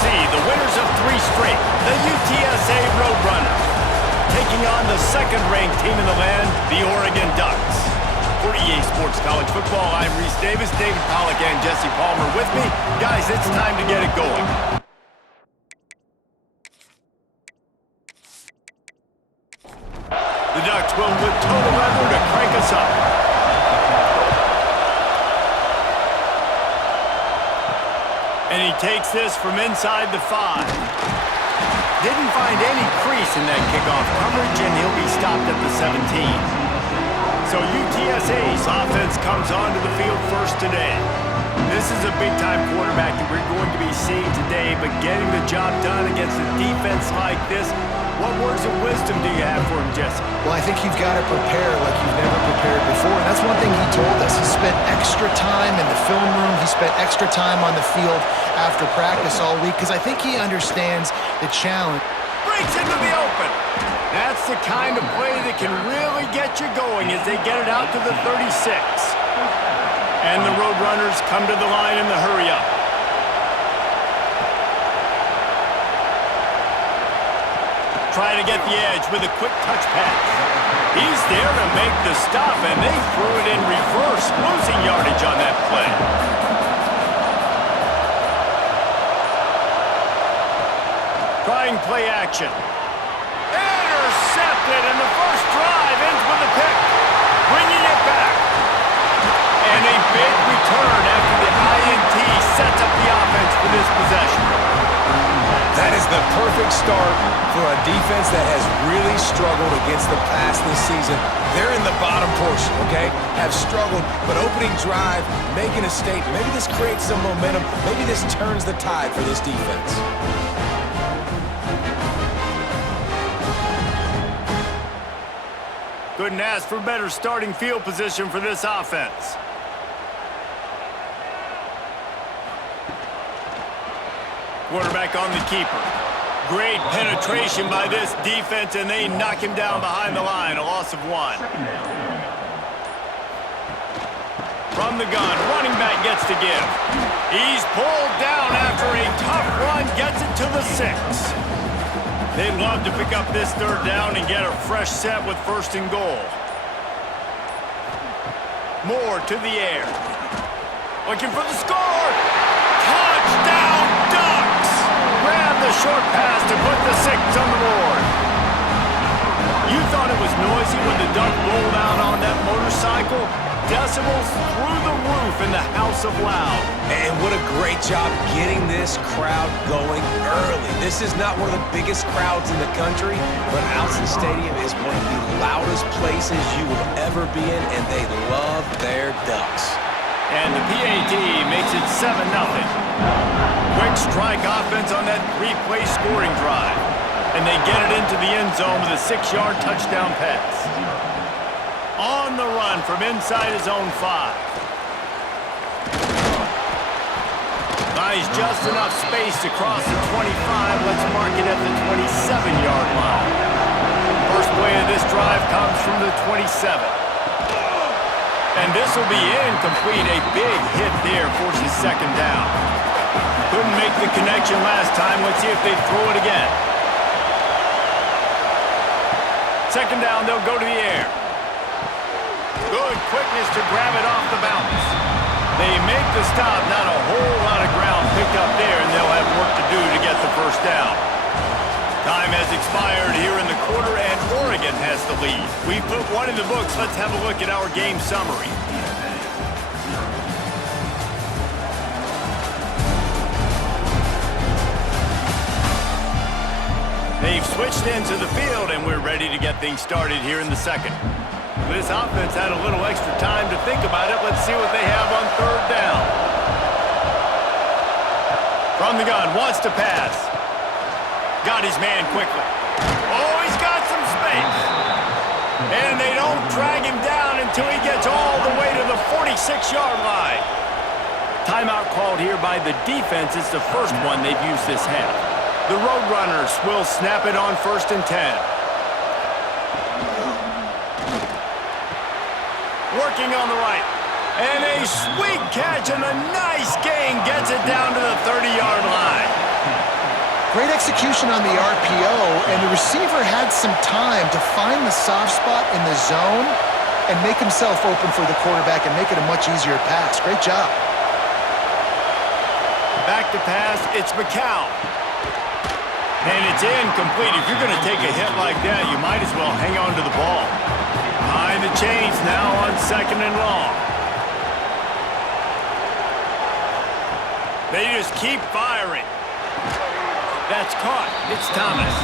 see the winners of 3 straight, the UTSA Roadrunners, taking on the second-ranked team in the land, the Oregon Ducks. For EA Sports College Football, I'm Reese Davis, David Pollack, and Jesse Palmer with me. Guys, it's time to get it going. The Ducks will with total leather to crank us up. And he takes this from inside the 5. Didn't find any crease in that kickoff coverage, and he'll be stopped at the 17. So UTSA's offense comes onto the field first today. This is a big-time quarterback that we're going to be seeing today, but getting the job done against a defense like this, what words of wisdom do you have for him, Jesse? Well, I think you've got to prepare like you've never prepared before. And that's one thing he told us. He spent extra time in the film room. He spent extra time on the field after practice all week because I think he understands the challenge. Breaks into the open. That's the kind of play that can really get you going as they get it out to the 36. And the Roadrunners come to the line in the hurry-up. Try to get the edge with a quick touch pass. He's there to make the stop, and they threw it in reverse, losing yardage on that play. Trying play action. Intercepted, and the first drive ends with a pick, bringing it back. And a big return after the INT sets up the offense for this possession. That is the perfect start for a defense that has really struggled against the pass this season. They're in the bottom portion, okay? Have struggled, but opening drive, making a statement. Maybe this creates some momentum. Maybe this turns the tide for this defense. Couldn't ask for better starting field position for this offense. Quarterback on the keeper. Great penetration by this defense, and they knock him down behind the line, a loss of 1. From the gun, running back gets to give. He's pulled down after a tough run, gets it to the 6. They'd love to pick up this third down and get a fresh set with 1st and goal. Moore to the air. Looking for the score. Touchdown, Ducks! Grab the short pass to put the 6 on the board. You thought it was noisy when the Duck rolled out on that motorcycle? Decibels through the roof in the House of Loud. And what a great job getting this crowd going early. This is not one of the biggest crowds in the country, but Alson Stadium is one of the loudest places you will ever be in, and they love their Ducks. And the PAT makes it 7-0. Quick strike offense on that 3-play scoring drive. And they get it into the end zone with a 6-yard touchdown pass. On the run from inside his own 5. Buys just enough space to cross the 25. Let's mark it at the 27-yard line. First play of this drive comes from the 27. And this will be incomplete. A big hit there forces 2nd down. Couldn't make the connection last time. Let's see if they throw it again. 2nd down, they'll go to the air. Good quickness to grab it off the bounce. They make the stop. Not a whole lot of ground picked up there, and they'll have work to do to get the 1st down. Time has expired here in the quarter, and Oregon has the lead. We've put 1 in the books. Let's have a look at our game summary. They've switched into the field, and we're ready to get things started here in the 2nd. This offense had a little extra time to think about it. Let's see what they have on 3rd down. From the gun, wants to pass. Got his man quickly. Oh, he's got some space. And they don't drag him down until he gets all the way to the 46-yard line. Timeout called here by the defense. It's the first one they've used this half. The Roadrunners will snap it on 1st and 10. Working on the right. And a sweet catch and a nice gain gets it down to the 30-yard line. Great execution on the RPO, and the receiver had some time to find the soft spot in the zone and make himself open for the quarterback and make it a much easier pass. Great job. Back to pass, it's McCown. And it's incomplete. If you're going to take a hit like that, you might as well hang on to the ball. Behind the chains now on 2nd and long. They just keep firing. That's caught. It's Thomas.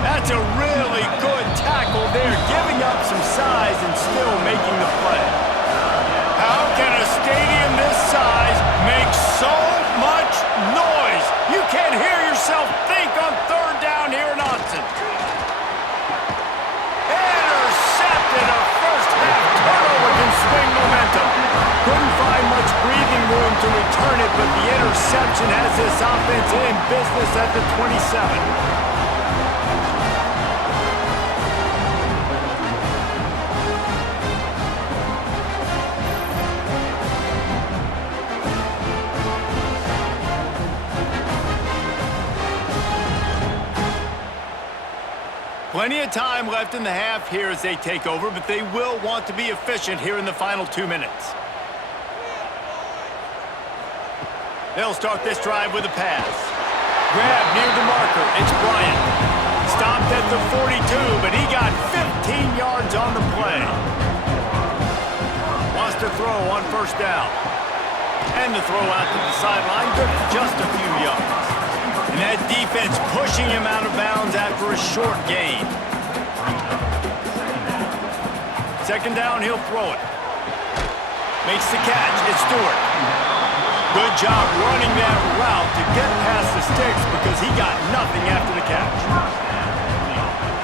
That's a really good tackle there, giving up some size and still making the play. How can a stadium this size make so much noise? You can't hear yourself think on 3rd down here in Austin. Intercepted. A first-half turnover can swing momentum. Couldn't find much breathing room to return it, but the interception has this offense in business at the 27. Plenty of time left in the half here as they take over, but they will want to be efficient here in the final 2 minutes. They'll start this drive with a pass. Grab near the marker. It's Bryant. Stopped at the 42, but he got 15 yards on the play. Wants to throw on 1st down. And the throw out to the sideline, good for just a few yards. And that defense pushing him out of bounds after a short gain. 2nd down, he'll throw it. Makes the catch. It's Stewart. Good job running that route to get past the sticks because he got nothing after the catch.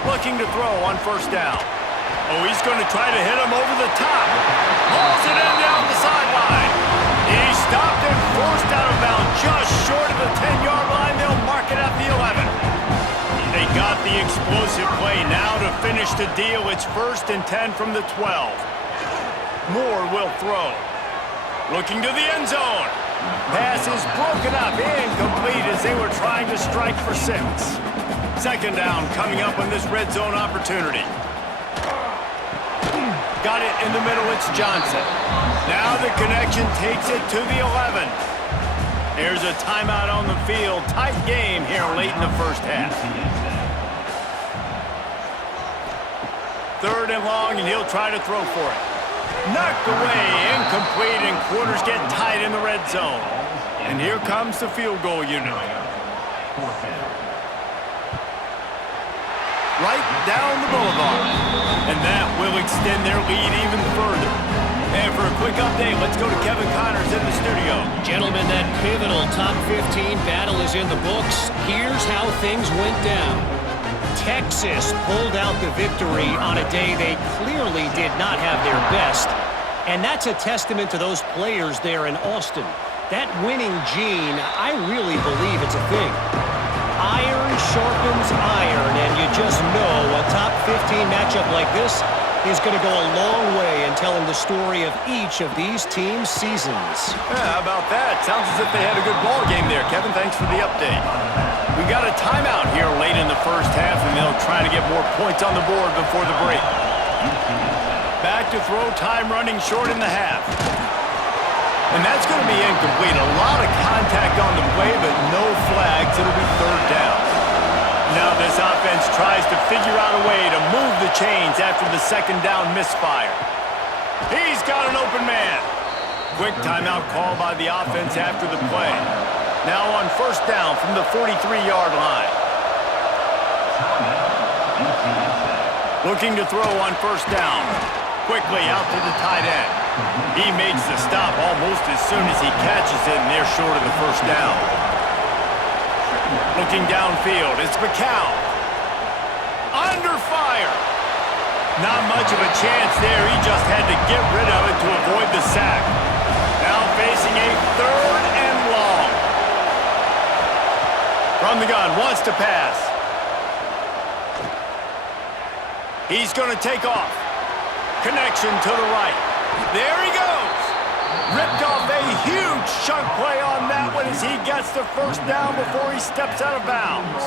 Looking to throw on 1st down. Oh, he's going to try to hit him over the top. Hauls it in down the sideline. He stopped and forced out of bounds just short of the 10-yard line. They'll mark it at the 11. They got the explosive play now to finish the deal. It's 1st and 10 from the 12. Moore will throw. Looking to the end zone. Pass is broken up, incomplete as they were trying to strike for 6. 2nd down coming up on this red zone opportunity. Got it in the middle, it's Johnson. Now the connection takes it to the 11. There's a timeout on the field. Tight game here late in the 1st half. 3rd and long, and he'll try to throw for it. Knocked away, incomplete, and quarters get tight in the red zone. And here comes the field goal unit. Right down the boulevard. And that will extend their lead even further. And for a quick update, let's go to Kevin Connors in the studio. Gentlemen, that pivotal top 15 battle is in the books. Here's how things went down. Texas pulled out the victory on a day they clearly did not have their best. And that's a testament to those players there in Austin. That winning gene, I really believe it's a thing. Iron sharpens iron, and you just know a top 15 matchup like this is going to go a long way in telling the story of each of these teams' seasons. Yeah, how about that? Sounds as if they had a good ball game there, Kevin. Thanks for the update. We've got a timeout here late in the 1st half, and they'll try to get more points on the board before the break. Back to throw, time running short in the half. And that's going to be incomplete. A lot of contact on the play, but no flags. It'll be 3rd down. Now this offense tries to figure out a way to move the chains after the 2nd down misfire. He's got an open man. Quick timeout call by the offense after the play. Now on 1st down from the 43-yard line. Looking to throw on 1st down. Quickly out to the tight end. He makes the stop almost as soon as he catches it, and they're short of the 1st down. Looking downfield, it's McCown. Under fire. Not much of a chance there. He just had to get rid of it to avoid the sack. Now facing a 3rd and long. From the gun, wants to pass. He's going to take off. Connection to the right. There he goes. Ripped off a huge chunk play on that one as he gets the first down before he steps out of bounds.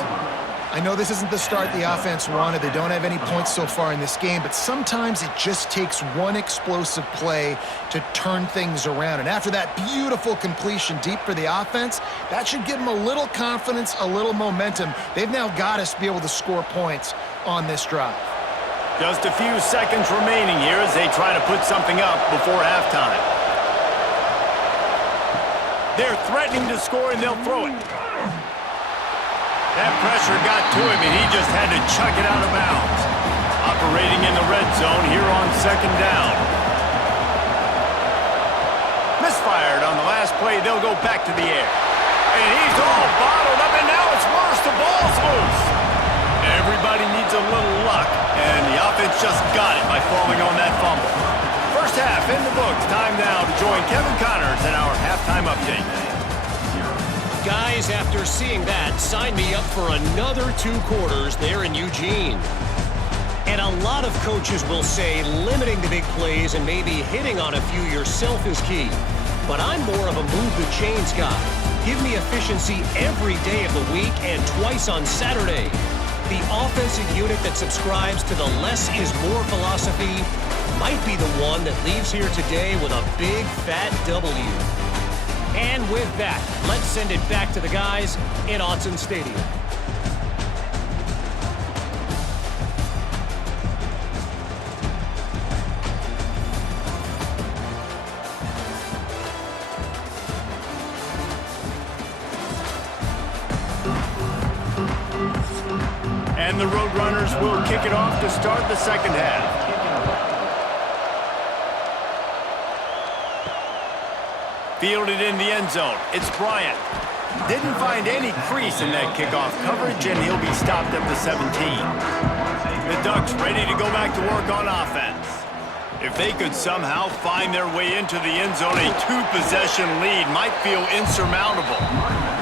I know this isn't the start the offense wanted. They don't have any points so far in this game, but sometimes it just takes one explosive play to turn things around. And after that beautiful completion deep for the offense, that should give them a little confidence, a little momentum. They've now got us to be able to score points on this drive. Just a few seconds remaining here as they try to put something up before halftime. They're threatening to score, and they'll throw it. That pressure got to him, and he just had to chuck it out of bounds. Operating in the red zone here on second down. Misfired on the last play. They'll go back to the air. And he's all bottled up, and now it's worse. The ball's loose. Everybody needs a little luck, and the offense just got it by falling on that fumble. First half in the books. Time now to join Kevin Connors in our halftime update. Guys, after seeing that, sign me up for another 2 quarters there in Eugene. And a lot of coaches will say limiting the big plays and maybe hitting on a few yourself is key. But I'm more of a move the chains guy. Give me efficiency every day of the week and twice on Saturday. The offensive unit that subscribes to the less is more philosophy might be the one that leaves here today with a big fat W. And with that, let's send it back to the guys in Autzen Stadium. And the Roadrunners will kick it off to start the second half. Fielded in the end zone. It's Bryant. Didn't find any crease in that kickoff coverage, and he'll be stopped at the 17. The Ducks ready to go back to work on offense. If they could somehow find their way into the end zone, a 2-possession lead might feel insurmountable.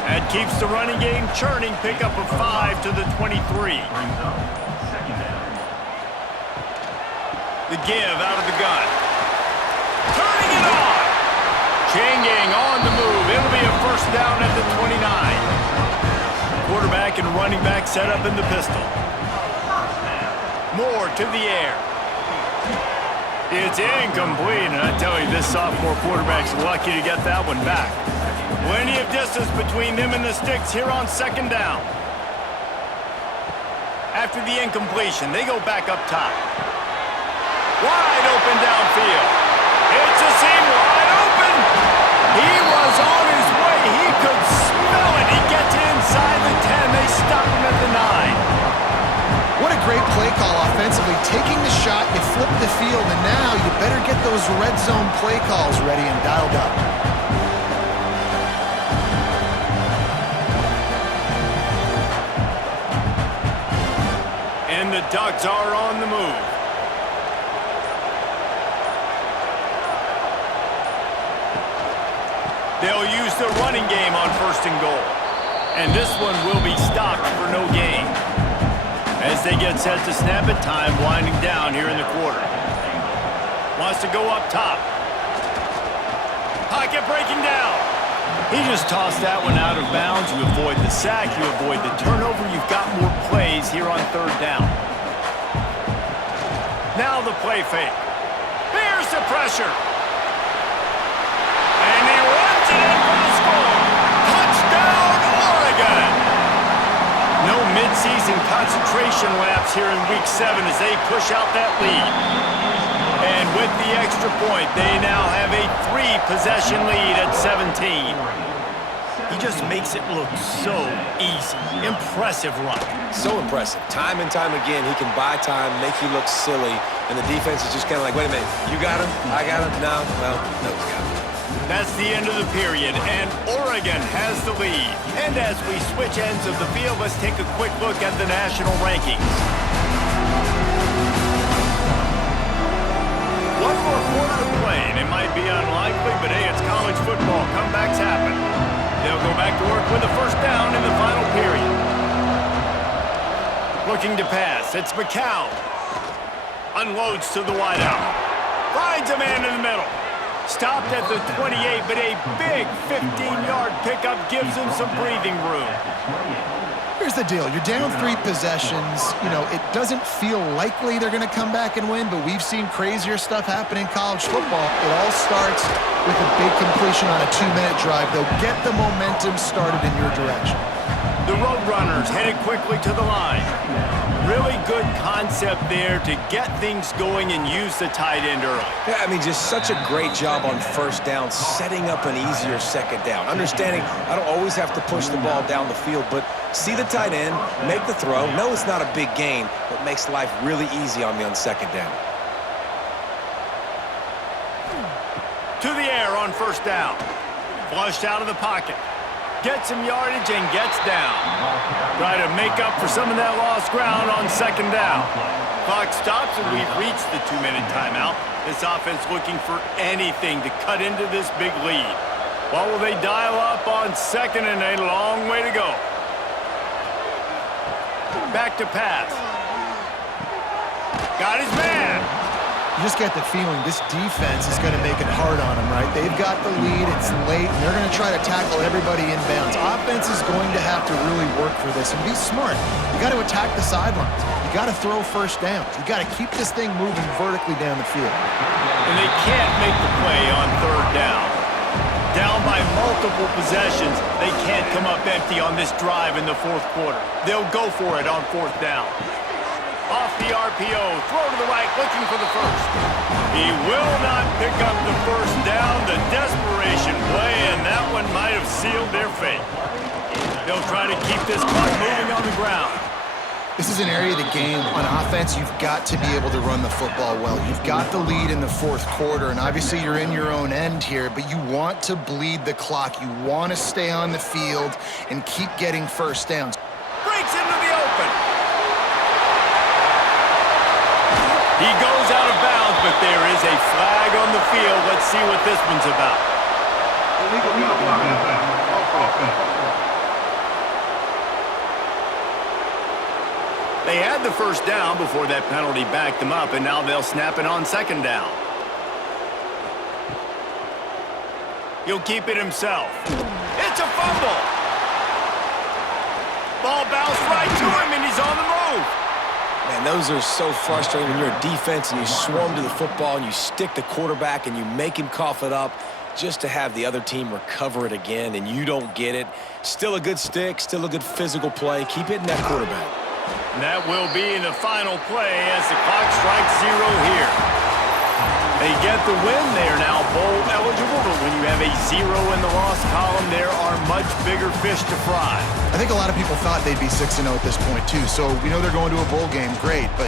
That keeps the running game churning. Pick up a 5 to the 23. The give out of the gun. Turning it on! Chain gang on the move. It'll be a first down at the 29. Quarterback and running back set up in the pistol. Moore to the air. It's incomplete, and I tell you, this sophomore quarterback's lucky to get that one back. Plenty of distance between them and the sticks here on second down. After the incompletion, they go back up top. Wide open downfield. It's a seam wide open. He was on his way. He could smell it. He gets inside the 10. They stop him at the 9. What a great play call offensively. Taking the shot, you flip the field, and now you better get those red zone play calls ready and dialed up. And the Ducks are on the move. They'll use the running game on first and goal. And this one will be stopped for no gain. As they get set to snap it, time winding down here in the quarter. Wants to go up top. Pocket breaking down. He just tossed that one out of bounds. You avoid the sack, you avoid the turnover. You've got more plays here on third down. Now the play fake. Here's the pressure. And he runs it in for the score. Touchdown, Oregon! No midseason concentration laps here in Week 7 as they push out that lead. And with the extra point, they now have a 3-possession lead at 17. He just makes it look so easy. Impressive run. So impressive. Time and time again, he can buy time, make you look silly, and the defense is just kind of like, wait a minute, you got him? I got him? No, well, no, he's got him. That's the end of the period, and Oregon has the lead. And as we switch ends of the field, let's take a quick look at the national rankings. One more quarter to play, and it might be unlikely, but hey, it's college football. Comebacks happen. They'll go back to work with a first down in the final period. Looking to pass, it's McCown. Unloads to the wideout. Finds a man in the middle. Stopped at the 28, but a big 15-yard pickup gives him some breathing room. Here's the deal. You're down 3 possessions. You know, it doesn't feel likely they're going to come back and win, but we've seen crazier stuff happen in college football. It all starts with a big completion on a 2-minute drive. They'll get the momentum started in your direction. The Roadrunners headed quickly to the line. Really good concept there to get things going and use the tight end early. Yeah, I mean, just such a great job on first down, setting up an easier second down. Understanding I don't always have to push the ball down the field, but see the tight end, make the throw. No, it's not a big gain, but makes life really easy on me on second down. To the air on first down. Flushed out of the pocket. Gets some yardage and gets down. Try to make up for some of that lost ground on second down. Clock stops and we've reached the 2-minute timeout. This offense looking for anything to cut into this big lead. What will they dial up on second and a long way to go? Back to pass. Got his man. You just get the feeling this defense is going to make it hard on them, right? They've got the lead, it's late, and they're going to try to tackle everybody inbounds. Offense is going to have to really work for this and be smart. You got to attack the sidelines. You got to throw first downs. You got to keep this thing moving vertically down the field. And they can't make the play on third down. Down by multiple possessions, they can't come up empty on this drive in the fourth quarter. They'll go for it on fourth down. Off the RPO, throw to the right, looking for the first. He will not pick up the first down. The desperation play, and that one might have sealed their fate. They'll try to keep this clock moving on the ground. This is an area of the game on offense you've got to be able to run the football well. You've got the lead in the fourth quarter, and obviously you're in your own end here, but you want to bleed the clock. You want to stay on the field and keep getting first downs. Breaks into the open. He goes out of bounds, but there is a flag on the field. Let's see what this one's about. They had the first down before that penalty backed them up, and now they'll snap it on second down. He'll keep it himself. It's a fumble. Ball bounced right to him, and he's on the move. Man, those are so frustrating when you're a defense and you swarm to the football and you stick the quarterback and you make him cough it up just to have the other team recover it again and you don't get it. Still a good stick, still a good physical play. Keep hitting that quarterback. And that will be the final play as the clock strikes 0 here. They get the win. They are now bowl eligible, but when you have a 0 in the loss column, there are much bigger fish to fry. I think a lot of people thought they'd be 6-0 at this point, too. So we know they're going to a bowl game. Great. But